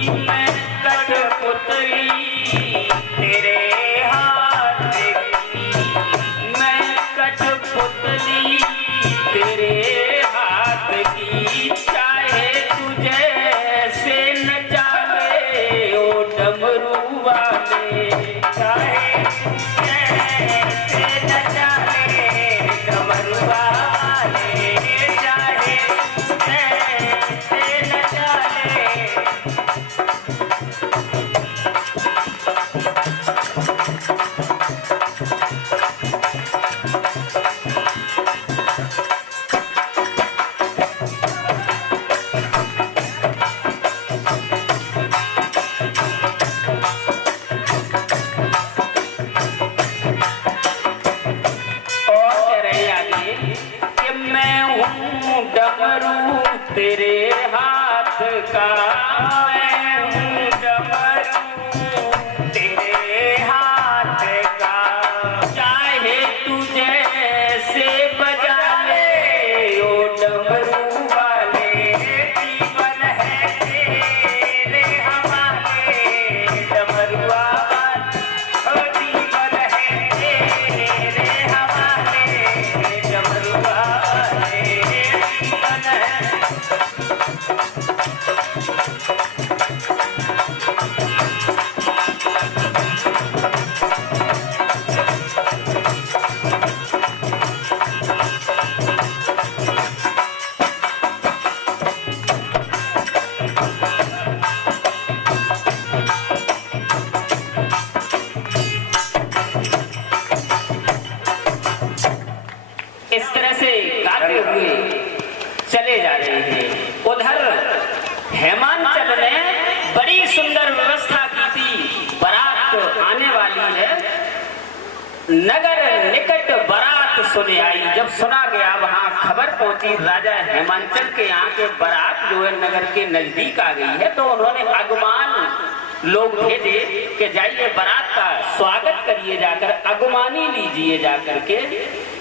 मैं कठपुतली तेरे हाथ की, मैं कठपुतली तेरे हाथ की, चाहे तुझे से न चाहे ओ डमरू वाले, चाहे से न चाहे डमरू वाले, चाहे से न चाहे। डमरू तेरे हाथ का, मैं हूँ डमरू तेरे हाथ का, चाहे तुझे से बजा ले ओ डमरू वाले, जीवन है तेरे हमारे डमरुआ वाले, ओ जीवन है तेरे हमारे डमरुआ वाले। इस तरह से गाते हुए चले जा रहे हैं। उधर हेमांचल ने बड़ी सुंदर व्यवस्था की थी, बारात आने वाली है, नगर निकट बारात सुने आई। जब सुना गया, वहां खबर पहुंची राजा हेमांचल के यहाँ के बारात जो है नगर के नजदीक आ गई है, तो उन्होंने अगुमान लोग भेजे कि जाइए बारात का स्वागत करिए, जाकर अगुमानी लीजिए जाकर के।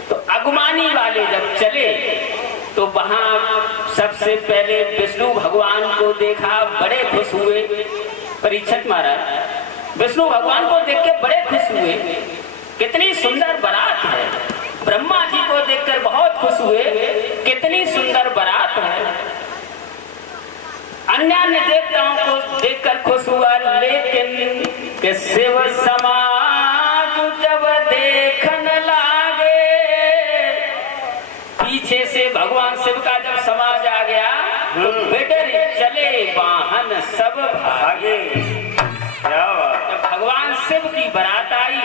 तो अगुमानी वाले जब चले तो वहां सबसे पहले विष्णु भगवान को देखा, बड़े खुश हुए। परीक्षित महाराज विष्णु भगवान को देख के बड़े खुश हुए, कितनी सुंदर बारात है। ब्रह्मा जी को देखकर बहुत खुश हुए, कितनी सुंदर बारात है। अन्य देवताओं को देखकर खुश हुआ, लेकिन कि शिव समाज जब देखन लागे, पीछे से भगवान शिव का जब समाज आ गया तो बिडर चले वाहन सब भागे। जब भगवान शिव की बारात आई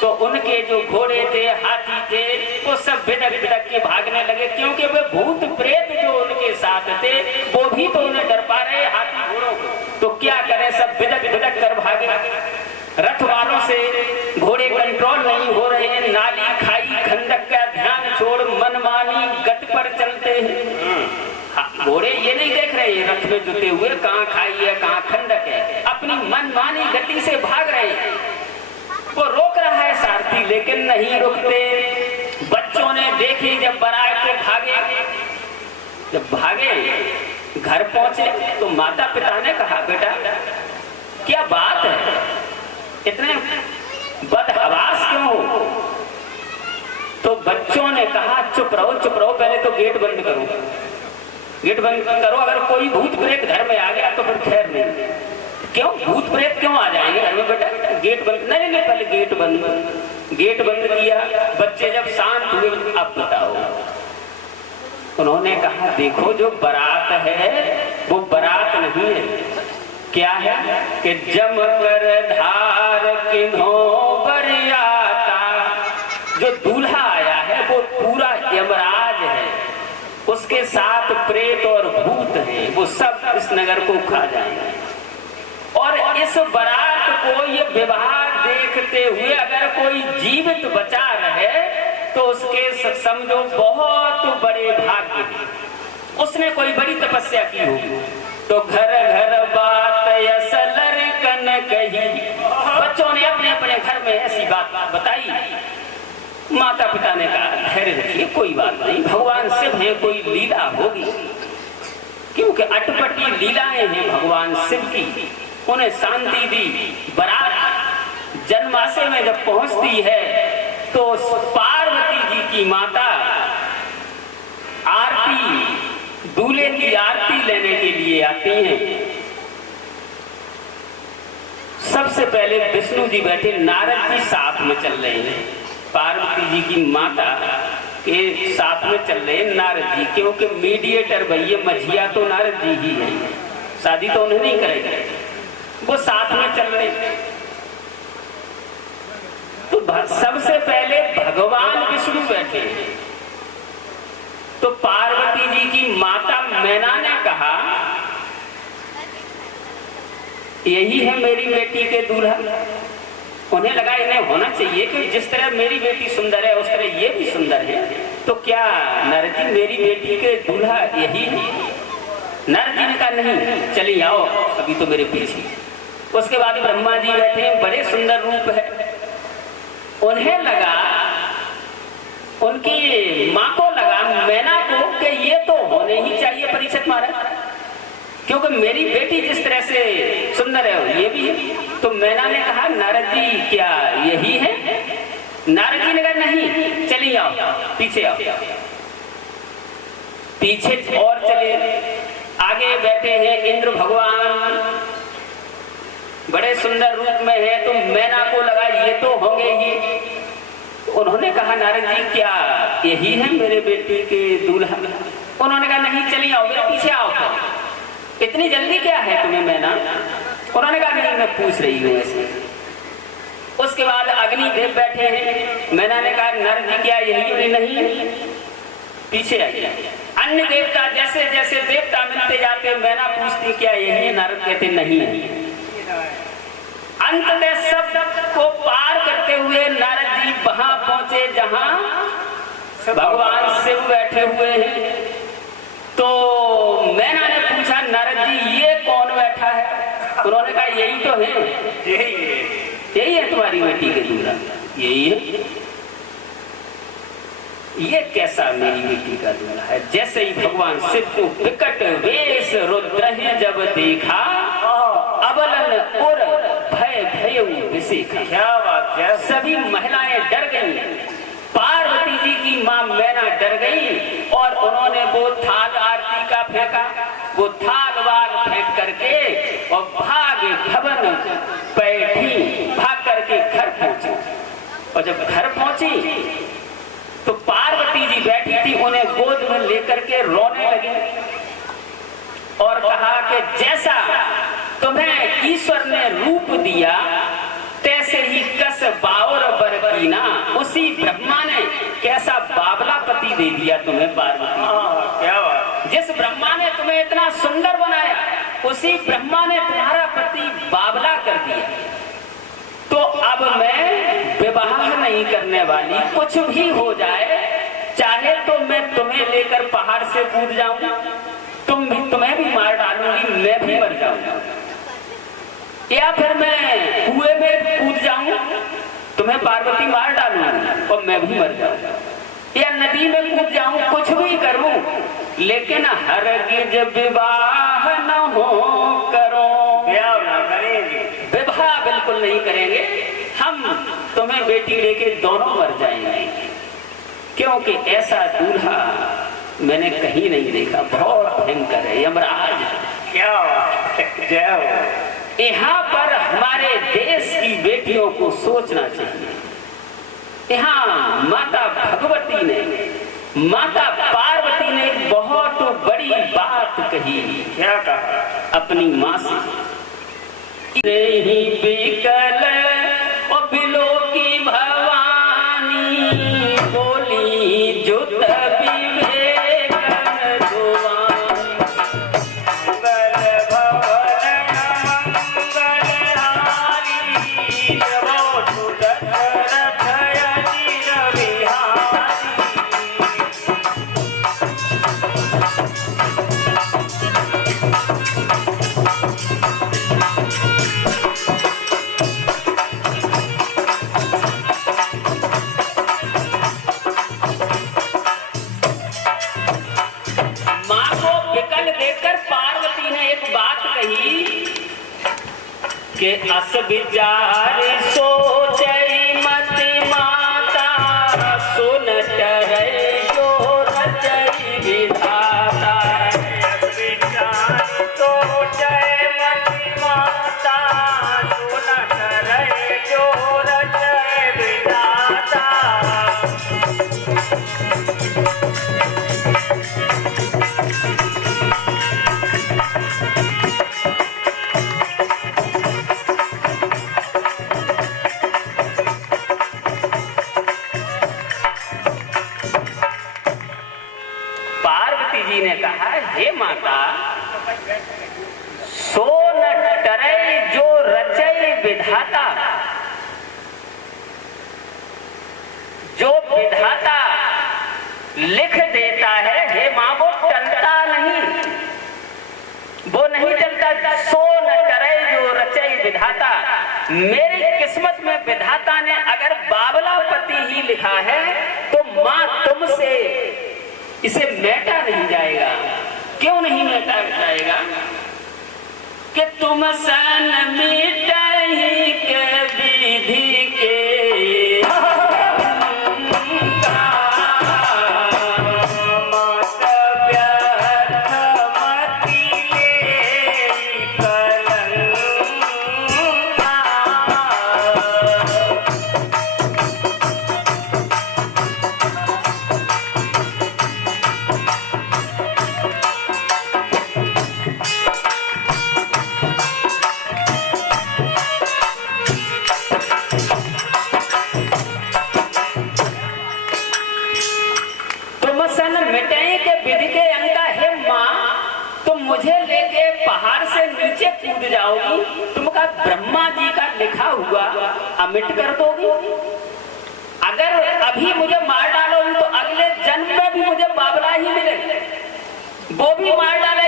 तो उनके जो घोड़े थे, हाथी थे, वो सब बिदक बिदक के भागने लगे, क्योंकि वे भूत प्रेत जो उनके साथ थे वो भी तो उन्हें डर पा रहे हाथी घोड़ों को। तो क्या करें, सब बिदक बिदक कर भागे। रथ वालों से घोड़े कंट्रोल नहीं हो रहे हैं, नाली खाई खंडक का ध्यान छोड़ मनमानी गति पर चलते हैं। घोड़े ये नहीं देख रहे हैं रथ में जुटे हुए कहाँ खाई है कहाँ खंडक है, अपनी मनमानी गति से भाग रहे हैं। वो रोक रहा है सारथी, लेकिन नहीं रुकते। बच्चों ने देखी जब बारात को भागे, जब भागे घर पहुंचे तो माता पिता ने कहा, बेटा क्या बात है, इतने बदहवास क्यों हो? तो बच्चों ने कहा, चुप रहो चुप रहो, पहले तो गेट बंद करो, गेट बंद करो। अगर कोई भूत प्रेत घर में आ गया तो फिर खैर नहीं। क्यों भूत प्रेत क्यों आ जाएंगे घर में बेटा? गेट बंद नहीं, नहीं पहले गेट बंद। गेट बंद किया। बच्चे जब शांत हुए, अब बताओ। उन्होंने कहा, देखो जो बारात है वो बारात नहीं है, क्या है कि जम कर धार किन्हों बरियाता। जो दूल्हा आया है वो पूरा यमराज है, उसके साथ प्रेत और भूत हैं, वो सब इस नगर को खा जाएंगे। और इस बारात को ये विवाह देखते हुए अगर कोई जीवित बचा रहे तो उसके समझो बहुत बड़े भाग्य, उसने कोई बड़ी तपस्या की होगी। तो घर घर बात असलर कन कही, बच्चों ने अपने अपने घर में ऐसी बात बताई। माता पिता ने कहा, धैर्य रखिए, कोई बात नहीं, भगवान शिव है, कोई लीला होगी। क्योंकि अटपटी लीलाएं हैं भगवान शिव की, उन्हें शांति दी। बारात जन्माशय में जब पहुंचती है तो पार्वती जी की माता आरती, दूल्हे की आरती लेने के लिए आती हैं। सबसे पहले विष्णु जी बैठे, नारद जी साथ में चल रहे हैं। पार्वती जी की माता के साथ में चल रहे हैं नारद जी, क्योंकि मीडिएटर भैया मझिया तो नारद जी ही है, शादी तो उन्हें नहीं करेंगे, वो साथ में चल रहे हैं। तो सबसे पहले भगवान विष्णु बैठे हैं। तो पार्वती जी की माता मैना ने कहा, यही है मेरी बेटी के दूल्हा। उन्हें लगा इन्हें होना चाहिए कि जिस तरह मेरी बेटी सुंदर है उस तरह ये भी सुंदर है, तो क्या नारद जी मेरी बेटी के दूल्हा यही है? नारद जी ने कहा नहीं, चलिए आओ अभी तो मेरे पीछे। उसके बाद ब्रह्मा जी बैठे, बड़े सुंदर रूप है। उन्हें लगा, उनकी माँ को लगा, मैना को, कि ये तो होने ही चाहिए परीक्षित महाराज, क्योंकि मेरी बेटी जिस तरह से सुंदर है ये भी है। तो मैना ने कहा नारद जी क्या यही है? नारद जी ने कहा नहीं, चलिए आओ पीछे आओ। पीछे और चले, आगे बैठे हैं इंद्र भगवान, बड़े सुंदर रूप में है। तो मैना को लगा ये तो होंगे ही। उन्होंने कहा नारद जी क्या यही है मेरे बेटी के दूल्हा? उन्होंने कहा नहीं, चलिए आओ मेरे पीछे आओ। इतनी जल्दी क्या है तुम्हें मैना? उन्होंने कहा नहीं, मैं पूछ रही हूँ ऐसे। उसके बाद अग्निदेव बैठे हैं। मैना ने कहा नारद जी क्या यही नहीं? पीछे आइए। अन्य देवता, जैसे जैसे देवता मिलते जाते, मैना पूछती क्या यही है? नारद कहते नहीं। अंततः सब को पार करते हुए नारद जी वहां पहुंचे जहां भगवान शिव बैठे हुए हैं। तो मैना ने पूछा नारद जी ये कौन बैठा है? उन्होंने कहा यही तो है, यही है तुम्हारी बेटी के दूल्हा, यही है। ये कैसा मेरी बेटी का दूल्हा है? जैसे ही भगवान शिव को विकट वेश रुद्र ने जब देखा, अबलन और भय भय विसेखा। क्या बात है! सभी महिलाएं डर गईं। पार्वती जी की मां मैना डर गई और उन्होंने वो थाल आरती का फेंका, वो थाल वाल फेंक करके और भाग भवन बैठी, भाग करके घर पहुंची। और जब घर पहुंची तो पार्वती जी बैठी थी, उन्हें गोद में लेकर के रोने लगी और कहा कि जैसा तुम्हें ईश्वर ने रूप दिया तैसे ही कस बावर बर कीना, उसी ब्रह्मा ने कैसा बाबला पति दे दिया तुम्हें पार्वती। क्या बात! जिस ब्रह्मा ने तुम्हें इतना सुंदर बनाया उसी ब्रह्मा ने तुम्हारा पति बाबला कर दिया। तो अब मैं विवाह नहीं करने वाली, कुछ भी हो जाए, चाहे तो मैं तुम्हें लेकर पहाड़ से कूद जाऊं, तुम्हें भी मार डालूंगी, मैं भी मर जाऊंगा, या फिर मैं कुएं में कूद जाऊं, तुम्हें पार्वती मार डालूंगी और मैं भी मर जाऊंगा, या नदी में कूद जाऊं, कुछ भी करूं, लेकिन हरगिज विवाह न हो करो। विवाह बिल्कुल नहीं करेंगे हम, तुम्हें बेटी लेके दोनों मर जाएंगे, क्योंकि ऐसा दूल्हा मैंने कहीं नहीं देखा, बहुत भयंकर है, यमराज। क्या जय हो। यहाँ पर हमारे देश की बेटियों को सोचना चाहिए। यहाँ माता भगवती ने, माता पार्वती ने एक बहुत बड़ी बात कही। क्या कहा? अपनी माँ से नहीं बिकल और बिलो की भवानी, बोली जुत के अस विचार सोचई मति माता सुन टरै जो रचई विधाता। विचार सोचई मति माता सुन टरै जो रचई विधाता। पार्वती जी ने कहा, हे माता, सो न टरै जो रचई विधाता। जो विधाता लिख देता है, हे मां, वो टलता नहीं, वो नहीं टलता। सो न टरै जो रचई विधाता। मेरी किस्मत में विधाता ने अगर बाबलापति ही लिखा है तो मां तुमसे इसे मेटा नहीं जाएगा। क्यों नहीं मेटा जाएगा? कि तुम सन मिटाई के विधि के मुझे लेके पहाड़ से नीचे कूद जाओगी, तुमका ब्रह्मा जी का लिखा हुआ अमिट कर दोगी। अगर अभी मुझे मार डालोगी तो अगले जन्म में भी मुझे बाबला ही मिले, वो भी मार डाले